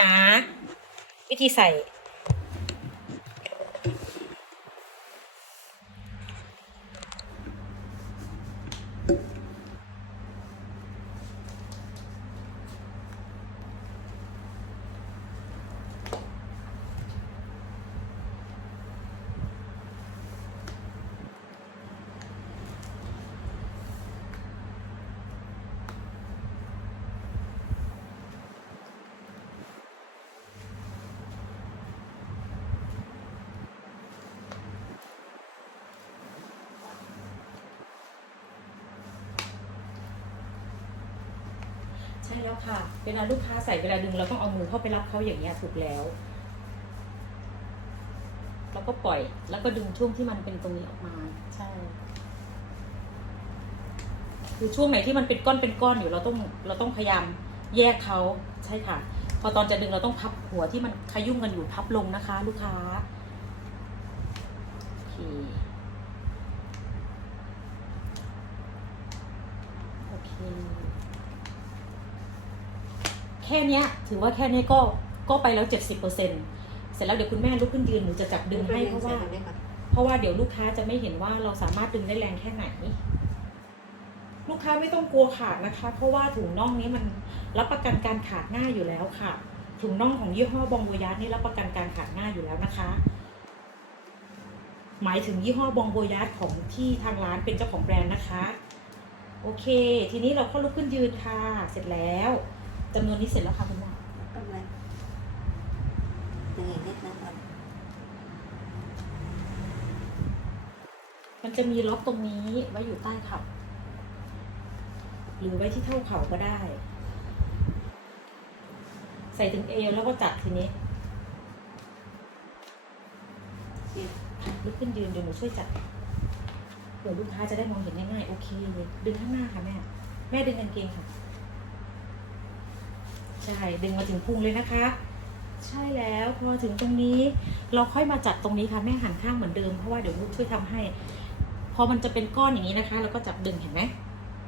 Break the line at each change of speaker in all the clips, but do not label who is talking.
นะ วิธีใส่ ใช่แล้วค่ะเวลาลูกค้าใส่เวลาดึงเราต้องเอามือเข้าไปรับเขาอย่างเงี้ยถูกแล้ว แล้วก็ปล่อย แล้วก็ดึงช่วงที่มันเป็นตรงนี้ออกมา ใช่ คือช่วงไหนที่มันเป็นก้อนเป็นก้อนอยู่เราต้องเราต้องพยายามแยกเขาใช่ค่ะ พอตอนจะดึงเราต้องพับหัวที่มันขยุ่มกันอยู่พับลงนะคะ ลูกค้าโอเคโอเค แค่เนี้ยถือว่าแค่นี้ก็ก็ไปแล้วเจ็ดสิบเปอร์เซ็นเสร็จแล้วเดี๋ยวคุณแม่ลุกขึ้นยืนหนูจะจับดึงให้เพราะว่า เพราะว่าเดี๋ยวลูกค้าจะไม่เห็นว่าเราสามารถดึงได้แรงแค่ไหน ลูกค้าไม่ต้องกลัวขาดนะคะ เพราะว่าถุงน่องนี้มันรับประกันการขาดง่ายอยู่แล้วค่ะ ถุงน่องของยี่ห้อบองโบยัสนี่รับประกันการขาดง่ายอยู่แล้วนะคะ หมายถึงยี่ห้อบองโบยัสของที่ทางร้านเป็นเจ้าของแบรนด์นะคะ โอเค ทีนี้เราก็ลุกขึ้นยืนค่ะ เสร็จแล้ว จำนวนนี้เสร็จแล้วค่ะคุณหมอ
ต้องไหมดึงอีกนิดนึงครับ
มันจะมีล็อกตรงนี้ไว้อยู่ใต้เข่าหรือไว้ที่เท่าเข่าก็ได้ ใส่ถึงเอวแล้วก็จับทีนี้
สิบ
ลุกขึ้นยืนเดี๋ยวหนูช่วยจับเดี๋ยวลูกค้าจะได้มองเห็นง่ายๆโอเคดึงข้างหน้าค่ะแม่ แม่ดึงกางเกงค่ะ ใช่ดึงมาถึงพุงเลยนะคะ ใช่แล้วพอถึงตรงนี้ เราค่อยมาจัดตรงนี้ค่ะแม่หันข้างเหมือนเดิมเพราะว่าเดี๋ยวลูกช่วยทำให้ พอมันจะเป็นก้อนอย่างนี้นะคะเราก็จับดึงเห็นไหม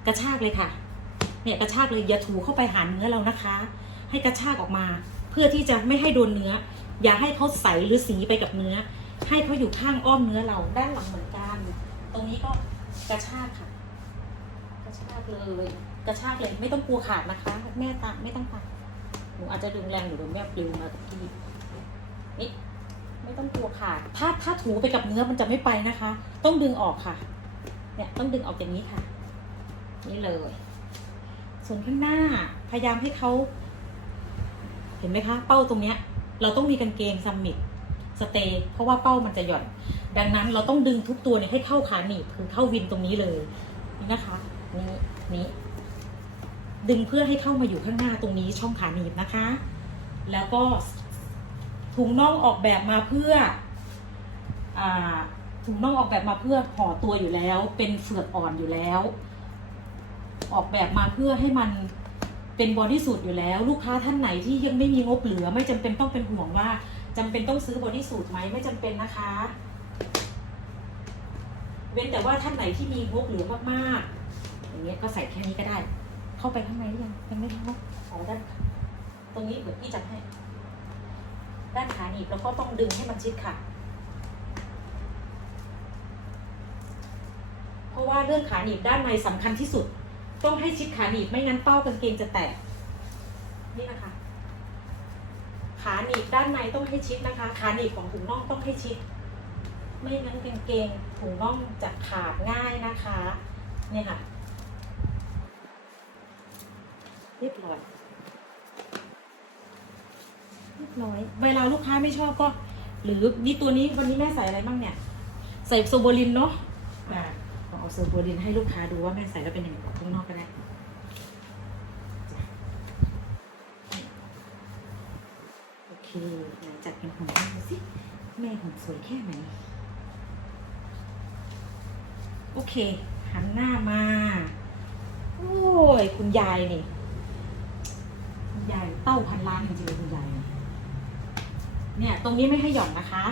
กระชากเลยค่ะ เนี่ยกระชากเลยอย่าถูเข้าไปหาเนื้อเรานะคะ ให้กระชากออกมา เพื่อที่จะไม่ให้โดนเนื้อ อย่าให้เขาใสหรือสีไปกับเนื้อ ให้เขาอยู่ข้างอ้อมเนื้อเราด้านหลังเหมือนกันตรงนี้ก็กระชากค่ะ กระชากเลย กระชากเลย ไม่ต้องกลัวขาดนะคะ แม่ตาไม่ต้องตามห นูอาจจะดึงแรงหนูโดนแม่ปลิวมาตะกี้นี่ไม่ต้องกลัวขาดถ้าถ้าถูไปกับเนื้อมันจะไม่ไปนะคะ ต้องดึงออกค่ะ เนี่ยต้องดึงออกอย่างนี้ค่ะ นี่เลย ส่วนข้างหน้าพยายามให้เขาเห็นไหมคะ เป้าตรงเนี้ย เราต้องมีกางเกงซัมมิตสเตย์เพราะว่าเป้ามันจะหย่อน ดังนั้นเราต้องดึงทุกตัวเนี่ยให้เข้าขาหนีบคือเข้าวินตรงนี้เลยนี่นะคะ นี่นี่ ดึงเพื่อให้เข้ามาอยู่ข้างหน้าตรงนี้ช่องขาหนีบนะคะ แล้วก็ถุงน่องออกแบบมาเพื่ออถุงน่องออกแบบมาเพื่อห่อตัวอยู่แล้ว เป็นเฟือกอ่อนอยู่แล้ว ออกแบบมาเพื่อให้มันเป็นบอดี้สูทอยู่แล้ว ลูกค้าท่านไหนที่ยังไม่มีงบเหลือ ไม่จำเป็นต้องเป็นห่วงว่าจำเป็นต้องซื้อบอดี้สูทไหมไม่จำเป็นนะคะ เว้นแต่ว่าท่านไหนที่มีงบเหลือมากๆอย่างเงี้ยก็ใส่แค่นี้ก็ได้ เข้าไปข้างในหรือยังยังไม่เข้าอ๋อด้านตรงนี้เดี๋ยวพี่จัดให้ ด้านขาหนีบแล้วก็ต้องดึงให้มันชิดค่ะ เพราะว่าเรื่องขาหนีบด้านในสำคัญที่สุด ต้องให้ชิดขาหนีบไม่งั้นเป้ากางเกงจะแตก นี่นะคะ ขาหนีบด้านในต้องให้ชิดนะคะ ขาหนีบของถุงน่องต้องให้ชิด ไม่งั้นกางเกงถุงน่องจะขาดง่ายนะคะ เนี่ยค่ะ เรียบร้อยเรียบร้อยเวลาลูกค้าไม่ชอบก็ หรือนี่ตัวนี้วันนี้แม่ใส่อะไรบ้างเนี่ย ใส่โซโบลินเนาะอ่าลองเอาโซโบลินให้ลูกค้าดูว่าแม่ใส่แล้วเป็นยังไงออกข้างนอกก็ได้โอเคไหนจัดเป็นหุ่นให้ดูสิแม่หุ่นสวยแค่ไหนโอเคหันหน้ามา โอ้ย คุณยายนี่ ยายเต้าพันล้านจริงๆเลยคุณยายเนี่ยตรงนี้ไม่ให้หย่อนนะคะ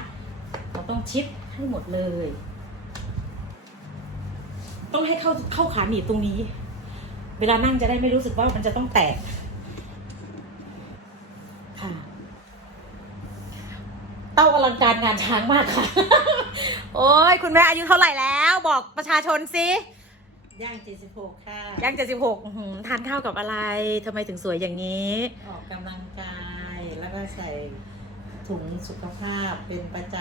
เราต้องชิดให้หมดเลย ต้องให้เข้าเข้าขาหนีบตรงนี้ เวลานั่งจะได้ไม่รู้สึกว่ามันจะต้องแตกค่ะ เต้าอลังการงานช้างมากค่ะ โอ้ยคุณแม่อายุเท่าไหร่แล้ว บอกประชาชนสิ
ย่างเจ็ดสิบหกค่ะ
ยังเจ็ดสิบหกทานข้าวกับอะไรทำไมถึงสวยอย่างนี้
ออกกำลังกายแล้วก็ใส่ถุงสุขภาพเป็นประจ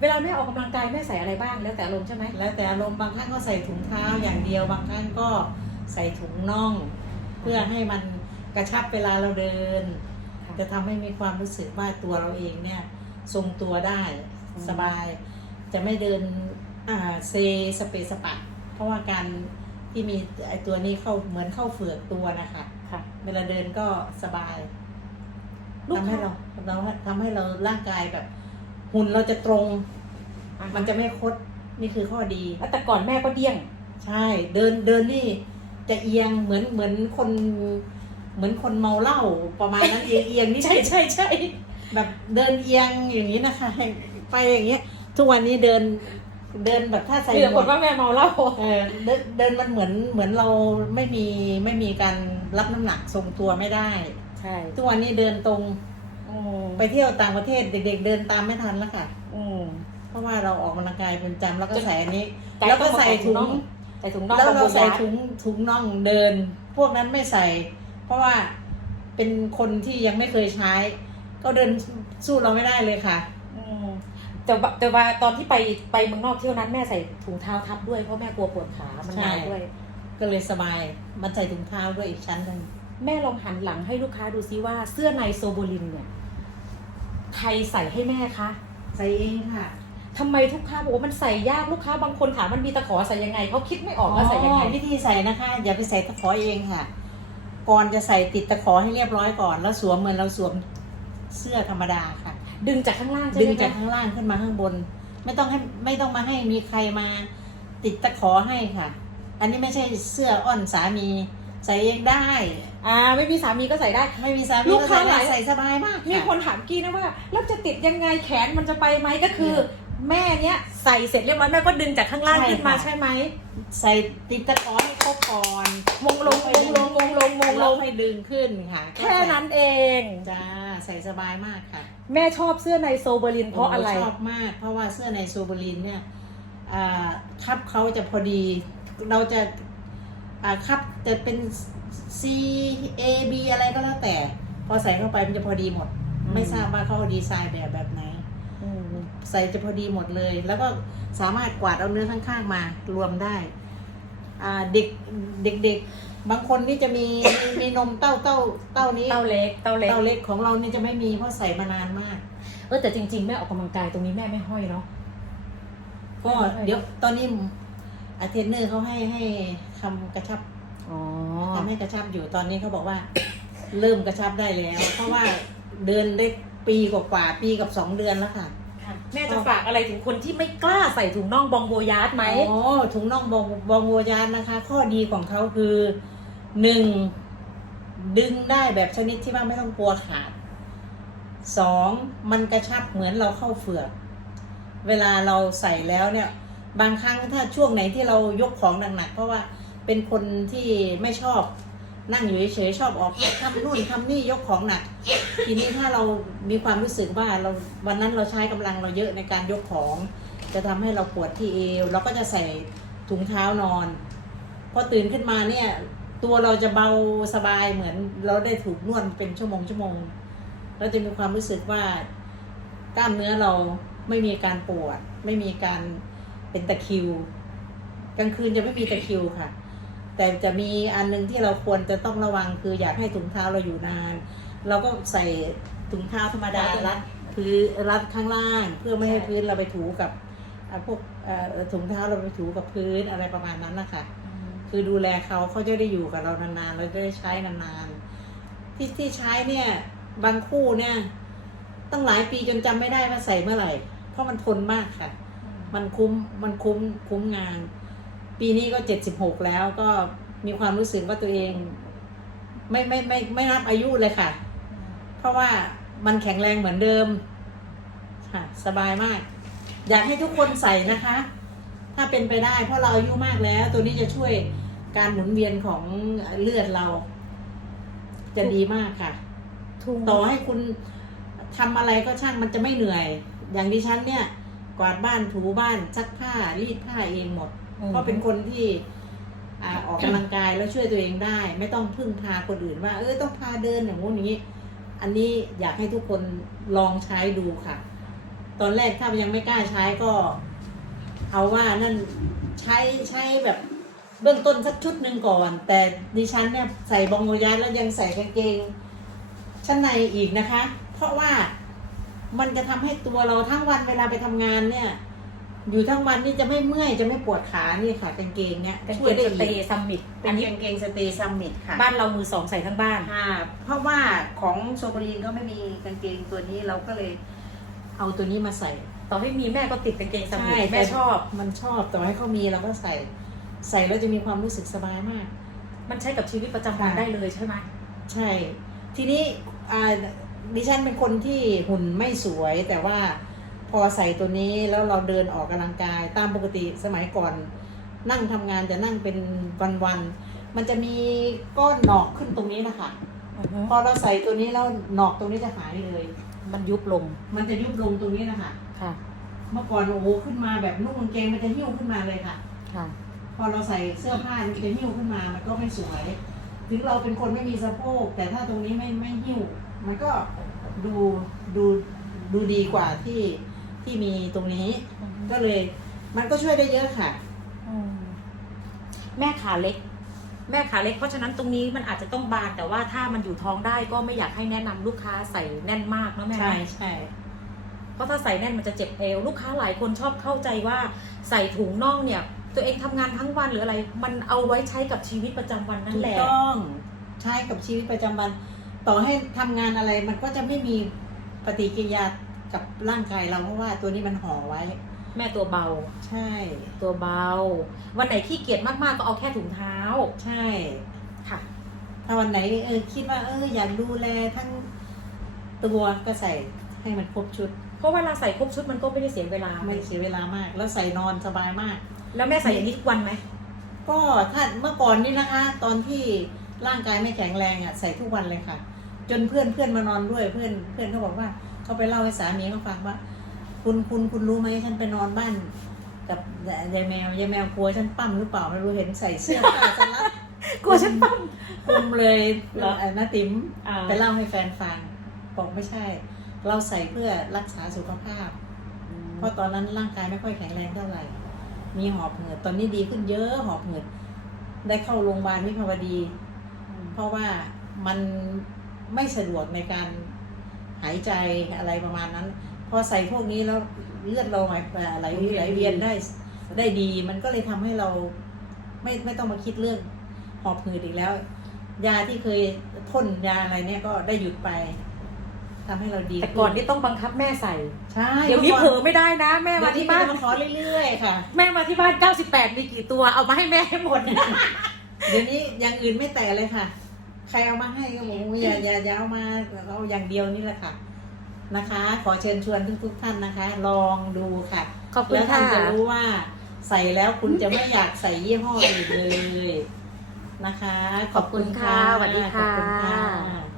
เวลาแม่ออกกำลังกายแม่ใส่อะไรบ้างแล้วแต่อารมณ์ใช่ไหมำ
แล้วแต่อารมณ์บางครั้งก็ใส่ถุงเท้าอย่างเดียวบางครั้งก็ใส่ถุงน่อง เพื่อให้มันกระชับเวลาเราเดิน จะทำให้มีความรู้สึกว่าตัวเราเองเนี่ยทรงตัวได้สบาย จะไม่เดิน อ่าเซสเปซสปะ เพราะว่าการที่มีไอตัวนี้เข้าเหมือนเข้าเฝือกตัวนะคะ
ค่ะ
เวลาเดินก็สบาย
ลูก
ทำให้
ค้า
เราเราทำให้เราร่างกายแบบ หุ่นเราจะตรงมันจะไม่คดนี่คือข้อดี
แล้วแต่ก่อนแม่ก็เดี้ยง
ใช่ เดินเดินนี่จะเอียงเหมือนเหมือนคน เหมือนคนเมาเหล้าประมาณนั้น เอียงเอียงนี่
ใช่ใช่ใช่
แบบเดินเอียงอย่างนี้นะคะ ไปอย่างเงี้ย ทุกวันนี้เดิน เดินแบบถ้าใส่
มีแต่
หม
ค
วนก
ว่าแม่เมาเหล้า
เออเดินเดินมันเหมือนเหมือนเราไม่มีไม่มีการรับน้ำหนักทรงตัวไม่ได้
ใช่
ทุกวันนี้เดินตรง
อืม
ไปเที่ยวต่างประเทศเด็กๆ เดินตามไม่ทันแล้วค่ะ
อืม
เพราะว่าเราออกกำลังกายเป็นจำแล้วก็
จน
ใส่อันนี้
ไก่
แล้วก็
ต้องมา
ใส่
ใส่ถุ
ถุ
ง
ง
น่องใส่ถุงน่อง
แล้วเรา
บ
ใส่
โบยัด
ถุงถุงน่องเดิน พวกนั้นไม่ใส่ เพราะว่าเป็นคนที่ยังไม่เคยใช้ ก็เดินสู้เราไม่ได้เลยค่ะ
อืม แต่ว่าแต่ว่าตอนที่ไปไปเมืองนอกเที่ยวนั้นแม่ใส่ถุงเท้าทับด้วยเพราะแม่กลัวปวดขา มันหนาว
ใช่
ด้วย
ก็เลยสบาย มันใส่ถุงเท้าด้วยอีกชั้นหนึ่ง
แม่ลองหันหลังให้ลูกค้าดูซิว่าเสื้อในโซโบลินเนี่ยใครใส่ให้แม่คะ
ใส่เองค่ะ
ทำไมทุกค้าบอกว่ามันใส่ยากลูกค้าบางคนถามมันมีตะขอใส่ยังไงเขาคิดไม่ออกว่าใส่ยังไง
วิธีใส่นะคะ อย่าไปใส่ตะขอเองค่ะ ก่อนจะใส่ติดตะขอให้เรียบร้อยก่อน แล้วสวมเหมือนเราสวมเสื้อธรรมดาค่ะ
ดึงจากข้างล่างใช่
ดึ
ไห
ง
ม
จาก
คะ
ข้างล่างขึ้นมาข้างบน ไม่ต้องให้ไม่ต้องมาให้มีใครมาติดตะขอให้ค่ะ อันนี้ไม่ใช่เสื้ออ้อนสามีใส่เองได้
อ่าไม่มีสามีก็ใส่ได้
ไม่มีสามี
ลูก
ก็
ค้า
ใส่
ห
ได้
ลาย
ใส่สบายมาก
มี
ค่ะ
คนถามกี้นะว่า แล้วจะติดยังไงแขนมันจะไปไหมก็คือ แม่เนี้ยใส่เสร็จเรียบร้อยแม่ก็ดึงจากข้างล่างขึ้นมาใช่ไหม
ใส่ติดตะขอให้ครบก่อน
มงลงมงลงมงลงมงล
แล้ว
ง
ให้ดึงขึ้นค่ะ
แค่นั้นเอง
จ้าใส่สบายมากค่ะ
แม่ชอบเสื้อในโซเบอรินเพราะอะไร
โชอบมาก เพราะว่าเสื้อในโซโบลินเนี่ยอ่าคับเขาจะพอดี เราจะอ่าคับจะเป็น C A B อะไรก็แล้วแต่ พอใส่เข้าไปมันจะพอดีหมด
อืม
ไม่ทราบว่าเขาดีไซน์แบบแบบไหน
อืม
ใส่จะพอดีหมดเลย แล้วก็สามารถกวาดเอาเนื้อข้างๆมารวมได้อ่าเด็กเด็กๆ บางคนนี่จะมีมีมีนมเต้าเต้าเต้านี้
เต้าเล็กเต้าเล็ก
เต้าเล็กของเรานี่จะไม่มีเพราะใส่มานานมาก
เออแต่จริง ๆ แม่ออกกำลังกายตรงนี้แม่ไม่ห้อยเนาะ
ก็
ไม่ค่อย
เดี๋ยวตอนนี้อาเทรนเนอร์เขาให้ให้ทำกระชับ
อ๋อ
ทำให้กระชับอยู่ตอนนี้เขาบอกว่า เริ่มกระชับได้แล้ว เพราะว่าเดินได้ปีกว่าๆปีกับสองเดือนแล้วค่ะ
แม่จะฝากอะไรถึงคนที่ไม่กล้าใส่ถุงน่องบองโบยาร์ดไหม
โอ้ถุงน่องบองบองโวยานนะคะ ข้อดีของเขาคือหนึ่งดึงได้แบบชนิดที่ว่าไม่ต้องกลัวขาดสองมันกระชับเหมือนเราเข้าเฟือก เวลาเราใส่แล้วเนี่ย บางครั้งถ้าช่วงไหนที่เรายกของหนักๆเพราะว่าเป็นคนที่ไม่ชอบ นั่งอยู่เฉยๆชอบออกทำนู่นทำนี่ยกของหนัก ทีนี้ถ้าเรามีความรู้สึกว่าเราวันนั้นเราใช้กำลังเราเยอะในการยกของ จะทำให้เราปวดที่เอวเราก็จะใส่ถุงเท้านอน พอตื่นขึ้นมาเนี่ยตัวเราจะเบาสบายเหมือนเราได้ถูกนวดเป็นชั่วโมงชั่วโมงเราจะมีความรู้สึกว่ากล้ามเนื้อเราไม่มีการปวด ไม่มีการเป็นตะคิว กลางคืนจะไม่มีตะคิวค่ะ แต่จะมีอันหนึงที่เราควรจะต้องระวังคืออยากให้ถุงเท้าเราอยู่นาน เราก็ใส่ถุงเท้าธรรมดารัดพื้นรัดข้างล่าง เพื่อไม่ให้พื้นเราไปถูกับอะพวกเอ่อถุงเท้าเราไปถูกับพื้นอะไรประมาณนั้นนะคะคือดูแลเขาเขาจะได้อยู่กับเรานานๆเราจะได้ใช้นานๆที่ที่ใช้เนี่ยบางคู่เนี่ยตั้งหลายปีจนจำไม่ได้ว่าใส่เมื่อไหร่ เพราะมันทนมากค่ะ มันคุ้มมันคุ้มคุ้มงาน ปีนี้ก็เจ็ดสิบหกแล้วก็มีความรู้สึกว่าตัวเอง ไม่ไม่ไม่ไม่นับอายุเลยค่ะ เพราะว่ามันแข็งแรงเหมือนเดิม ค่ะ สบายมาก อยากให้ทุกคนใส่นะคะ ถ้าเป็นไปได้ เพราะเราอายุมากแล้ว ตัวนี้จะช่วยการหมุนเวียนของเลือดเรา จะดีมากค่ะ
ถุง
ต่อให้คุณทำอะไรก็ช่างมันจะไม่เหนื่อย อย่างดิฉันเนี่ย กวาดบ้านถูบ้านซักผ้ารีดผ้าเองหมด เพราะเป็นคนที่อ่าออกกำลังกายแล้วช่วยตัวเองได้ ไม่ต้องพึ่งพาคนอื่นว่าเออต้องพาเดินอย่างงู้นอย่างนี้ อันนี้อยากให้ทุกคนลองใช้ดูค่ะ ตอนแรกถ้ายังไม่กล้าใช้ก็ เอาว่านั่นใช้ใช้แบบเบื้องต้นสักชุดหนึ่งก่อน แต่ดิฉันเนี่ยใส่บองโกยาแล้วยังใส่กางเกงชั้นในอีกนะคะ เพราะว่ามันจะทำให้ตัวเราทั้งวันเวลาไปทำงานเนี่ย อยู่ทั้งวันนี่จะไม่เมื่อยจะไม่ปวดขานี่ค่ะกางเกงเนี่ย
กาง
ช่
เก
วย
ง
ได้
ส
อี
เต
ก
ย์ซัมมิต
เป็
อั
น
นนี้
กางเกงสเตย์ซัมมิตค่ะ
บ้านเรามือสองใส่ทั้งบ้าน
ค่ะ เพราะว่าของโซบรีนเขาไม่มีกางเกงตัวนี้เราก็เลย เอาตัวนี้มาใส่
ต่อให้มีแม่ก็ติดกางเกงซัมมิต
ใช่
แม่ชอบ
มันชอบแต่ว่าให้เขามีเราก็ใส่ ใส่แล้วจะมีความรู้สึกสบายมาก
มันใช้กับชีวิตประจำวัน
ค่ะ
ได้เลยใช่ไหม
ใช่ ทีนี้อ่าดิฉันเป็นคนที่หุ่นไม่สวยแต่ว่าพ อใส่ตัวนี้แล้วเราเดินออกกำลังกาย ตามปกติสมัยก่อน นั่งทำงานจะนั่งเป็นวันๆมันจะมีก้อนหนอกขึ้นตรงนี้นะคะพอเราใส่ตัวนี้แล้วหนอกตรงนี้จะหายเลย
มันยุบลง
มันจะยุบลงตรงนี้นะคะ
ค่ะ
เมื่อก่อนโอ้โหขึ้นมาแบบนุ่งกางเกงมันจะหิ้วขึ้นมาเลยค่ะ
ค่ะ
พอเราใส่เสื้อผ้ามันจะหิ้วขึ้นมา มันก็ไม่สวย ถึงเราเป็นคนไม่มีสะโพก แต่ถ้าตรงนี้ไม่ไม่หิ้ว มันก็ดูดูดูดีกว่าที่ ที่มีตรงนี้ ก็เลย มันก็ช่วยได้เยอะค่ะ
อืมแม่ขาเล็ก แม่ขาเล็กเพราะฉะนั้นตรงนี้มันอาจจะต้องบานแต่ว่าถ้ามันอยู่ท้องได้ก็ไม่อยากให้แนะนำลูกค้าใส่แน่นมากนะแม่นะ
ใช่ใช่
เพราะถ้าใส่แน่นมันจะเจ็บเอวลูกค้าหลายคนชอบเข้าใจว่าใส่ถุงน่องเนี่ย ตัวเองทำงานทั้งวันหรืออะไร มันเอาไว้ใช้กับชีวิตประจำวันนั่น
ถู
แห
ก
ละ
ต้องใช้กับชีวิตประจำวัน ต่อให้ทำงานอะไรมันก็จะไม่มีปฏิกิริยา กับร่างกายเราเพราะว่าตัวนี้มันห่อไว้
แม่ตัวเบา
ใช่
ตัวเบา วันไหนขี้เกียจมากๆก็เอาแค่ถุงเท้า
ใช่
ค่ะ
ถ้าวันไหนเออคิดว่าเอออยากดูแลทั้งตัวก็ใส่ให้มันครบชุด
เพราะเวลาใส่ครบชุดมันก็ไม่ได้เสียเวลา
ไม่เสียเวลามาก แล้วใส่นอนสบายมาก
แล้วแม่ใส่อย่างนี้ทุกวันไหม
ก็ถ้าเมื่อก่อนนี่นะคะ ตอนที่ร่างกายไม่แข็งแรงอะใส่ทุกวันเลยค่ะ จนเพื่อนเพื่อนมานอนด้วยเพื่อนเพื่อนเขาบอกว่า เขาไปเล่าให้สามีเขาฟังว่า คุณคุณคุณรู้ไหมฉันไปนอนบ้าน กับยายแมวยายแมวกลัวฉันปั้มหรือเปล่าไม่รู้เห็นใส่เสื้อผ้าสลัด
กลัวฉันปั้ม
คุมเลย
เหรอ
ไอ้นาติ๋ม
อ่า
ไปเล่าให้แฟนฟังบอกไม่ใช่ เราใส่เพื่อรักษาสุขภาพ เพราะตอนนั้นร่างกายไม่ค่อยแข็งแรงเท่าไหร่ มีหอบหืดตอนนี้ดีขึ้นเยอะหอบหืดได้เข้าโรงพยาบาลวิภาวดี เพราะว่ามันไม่สะดวกในการ หายใจอะไรประมาณนั้น พอใส่พวกนี้แล้วเลือดเราไหลไหลไหลเวียนได้ได้ดี มันก็เลยทำให้เราไม่ไม่ต้องมาคิดเรื่องหอบหืดอีกแล้ว ยาที่เคยพ่นยาอะไรเนี่ยก็ได้หยุดไปทำให้เราดี
แต่ก่อนนี่ต้องบังคับแม่ใส่
ใช่
เดี๋ยวนี้เผลอไม่ได้นะ แม่
เดี๋
มา
ยวนี้
ที่
บ้า
บ้านน
มาขอเรื่อยๆค่ะ
แม่มาที่บ้าน98มีกี่ตัวเอามาให้แม่ให้หมด
เดี๋ยวนี้อย่างอื่นไม่แต่เลยค่ะ ใครเอามาให้ก็บอกว่าอย่าอย่าอย่าเอามาเราอย่างเดียวนี่แหละค่ะนะคะ ขอเชิญชวนทุกๆท่านนะคะ ลองดูค่ะ
ขอบคุณ
แล้วท่า
ค่ะ
นจะรู้ว่า ใส่แล้วคุณจะไม่อยากใส่ยี่ห้ออื่นเลยนะคะ
ขอบคุณค่ะสวัสดี
ขอบ
ค่ะ
คุณค่ะ